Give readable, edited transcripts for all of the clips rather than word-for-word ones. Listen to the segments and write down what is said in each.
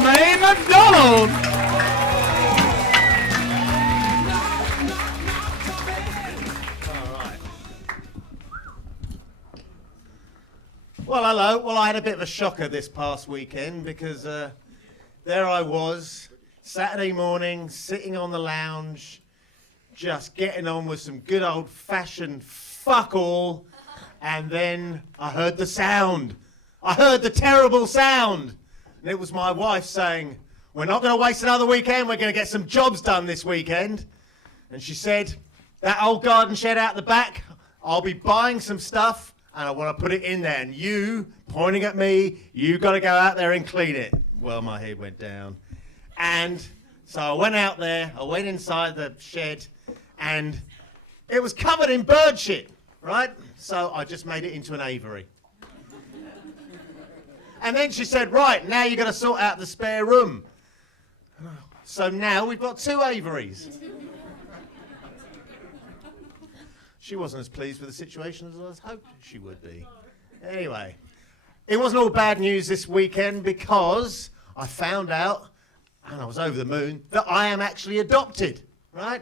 Esme Macdonald. Well, hello. Well, I had a bit of a shocker this past weekend because there I was, Saturday morning, sitting on the lounge, just getting on with some good old-fashioned fuck all, and then I heard the sound. I heard the terrible sound. And it was my wife saying, "We're not going to waste another weekend, we're going to get some jobs done this weekend." And she said, "That old garden shed out the back, I'll be buying some stuff, and I want to put it in there. And you," pointing at me, "you got to go out there and clean it." Well, my head went down. And so I went out there, I went inside the shed, and it was covered in bird shit, right? So I just made it into an aviary. And then she said, "Right, now you've got to sort out the spare room." So now we've got 2 aviaries. She wasn't as pleased with the situation as I was hoping she would be. Anyway, it wasn't all bad news this weekend because I found out, and I was over the moon, that I am actually adopted, right?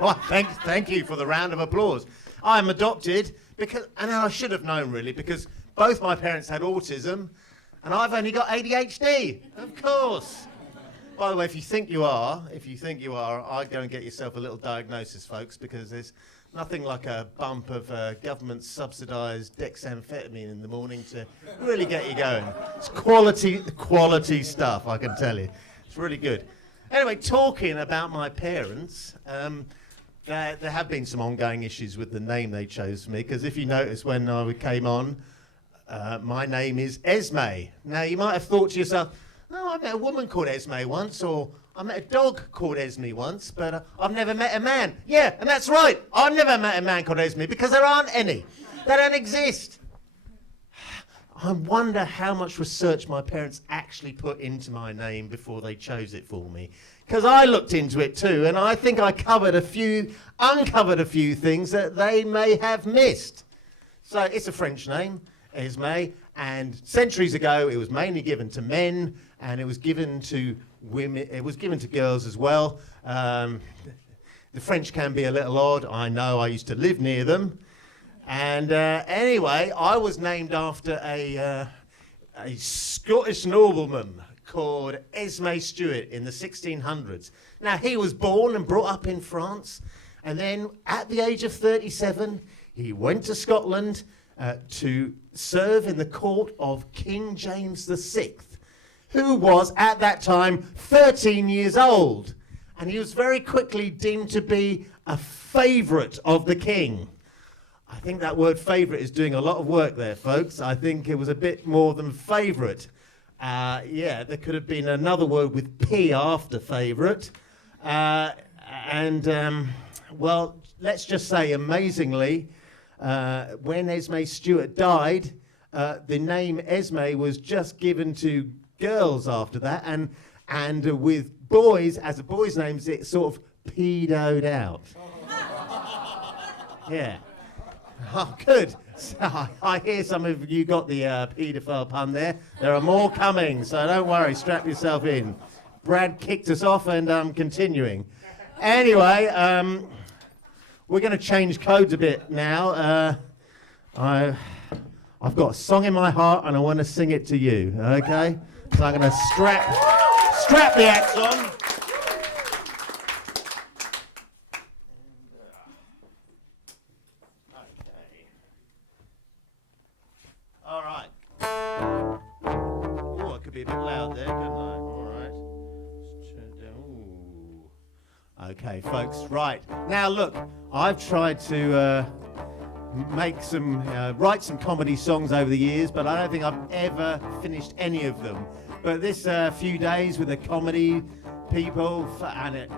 Well, thank you for the round of applause. I am adopted because, and I should have known really, because both my parents had autism, and I've only got ADHD, of course. By the way, if you think you are, I'd go and get yourself a little diagnosis, folks, because there's nothing like a bump of government-subsidised dexamphetamine in the morning to really get you going. It's quality stuff, I can tell you. It's really good. Anyway, talking about my parents, there have been some ongoing issues with the name they chose for me, because if you notice when I came on, my name is Esme. Now, you might have thought to yourself, "Oh, I met a woman called Esme once," or "I met a dog called Esme once, but I've never met a man." Yeah, and that's right. I've never met a man called Esme because there aren't any. They don't exist. I wonder how much research my parents actually put into my name before they chose it for me. Because I looked into it too, and I think I uncovered a few things that they may have missed. So it's a French name, Esme, and centuries ago it was mainly given to men, and it was given to women, it was given to girls as well. The French can be a little odd, I know, I used to live near them. And anyway, I was named after a Scottish nobleman called Esme Stewart in the 1600s. Now, he was born and brought up in France, and then at the age of 37, he went to Scotland to serve in the court of King James VI, who was at that time 13 years old. And he was very quickly deemed to be a favourite of the king. I think that word favourite is doing a lot of work there, folks. I think it was a bit more than favourite. Yeah, there could have been another word with P after favourite. Well, let's just say, amazingly, when Esme Stewart died, the name Esme was just given to girls after that, and with boys, as a boy's name, it sort of pedoed out. Yeah. Oh, good. So I hear some of you got the paedophile pun there. There are more coming, so don't worry, strap yourself in. Brad kicked us off, and I'm continuing. Anyway, we're going to change codes a bit now. I've got a song in my heart, and I want to sing it to you, okay? So I'm going to strap the axe on. All right. Oh, I could be a bit loud there, couldn't I? All right. Ooh. Okay, folks. Right. Now, look, I've tried to write some comedy songs over the years, but I don't think I've ever finished any of them. But this few days with the comedy people,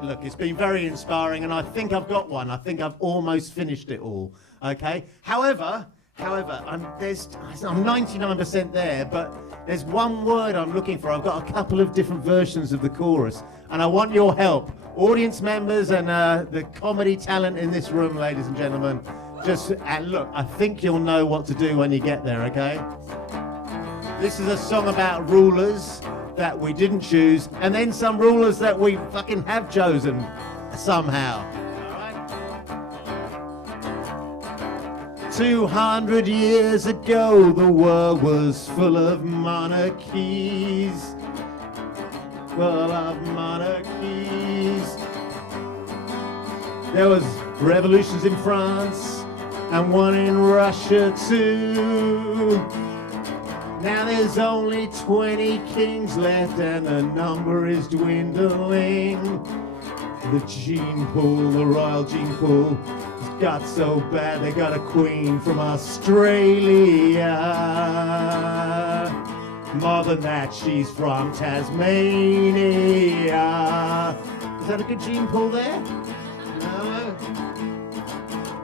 look, it's been very inspiring, and I think I've got one. I think I've almost finished it all. Okay. However, I'm 99% there, but there's one word I'm looking for. I've got a couple of different versions of the chorus, and I want your help, audience members and the comedy talent in this room, ladies and gentlemen. Look, I think you'll know what to do when you get there, okay? This is a song about rulers that we didn't choose, and then some rulers that we fucking have chosen somehow. 200 years ago, the world was full of monarchies. Full of monarchies. There was revolutions in France and one in Russia too. Now there's only 20 kings left and the number is dwindling. The gene pool, the royal gene pool, has got so bad they got a queen from Australia. More than that, she's from Tasmania. Is that a good gene pool there? No?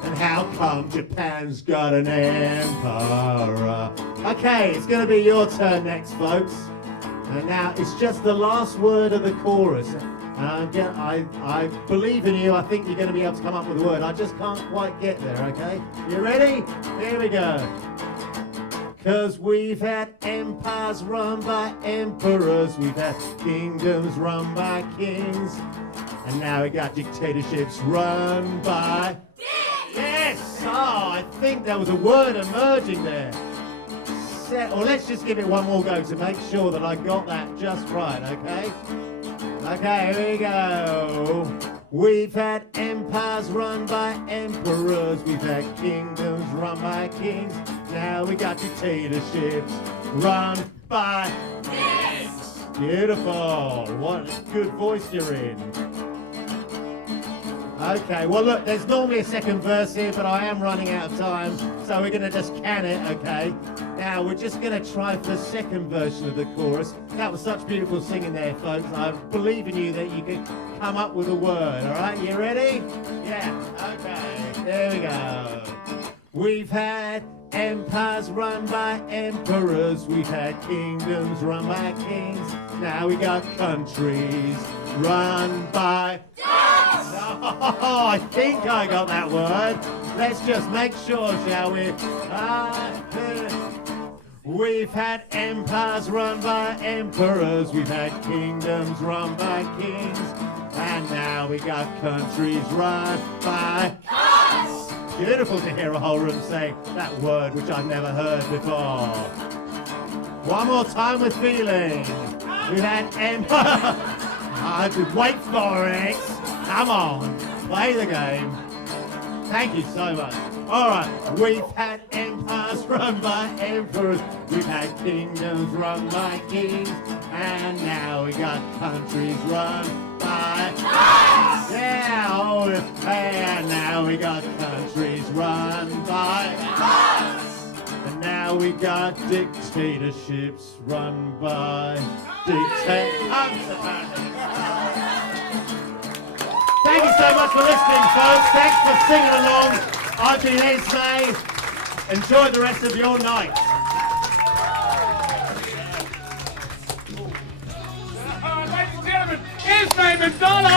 And how come Japan's got an emperor? Okay, it's going to be your turn next, folks. And now it's just the last word of the chorus. I believe in you. I think you're going to be able to come up with a word. I just can't quite get there, okay? You ready? Here we go. 'Cause we've had empires run by emperors. We've had kingdoms run by kings. And now we got dictatorships run by... Yes! Oh, I think there was a word emerging there. Or let's just give it one more go to make sure that I got that just right, okay? Okay, here we go. We've had empires run by emperors. We've had kingdoms run by kings. Now we got dictatorships run by kings. Beautiful. What a good voice you're in. Okay, well look, there's normally a second verse here, but I am running out of time, so we're going to just can it, okay? Now, we're just going to try for the second version of the chorus. That was such beautiful singing there, folks. I believe in you that you can come up with a word, all right? You ready? Yeah, okay, there we go. We've had empires run by emperors. We've had kingdoms run by kings. Now we got countries run by... Oh, I think I got that word. Let's just make sure, shall we? We've had empires run by emperors. We've had kingdoms run by kings. And now we got countries run by... Beautiful to hear a whole room say that word, which I've never heard before. One more time with feeling. We've had empires... Wait for it. Come on, play the game. Thank you so much. All right, we've had empires run by emperors. We've had kingdoms run by kings. And now we got countries run by... Yeah, oh, and now we got countries run by... And now we got dictatorships run by... Thank you so much for listening, folks. Thanks for singing along. I've been Esme. Enjoy the rest of your night. Ladies and gentlemen, Esme Macdonald.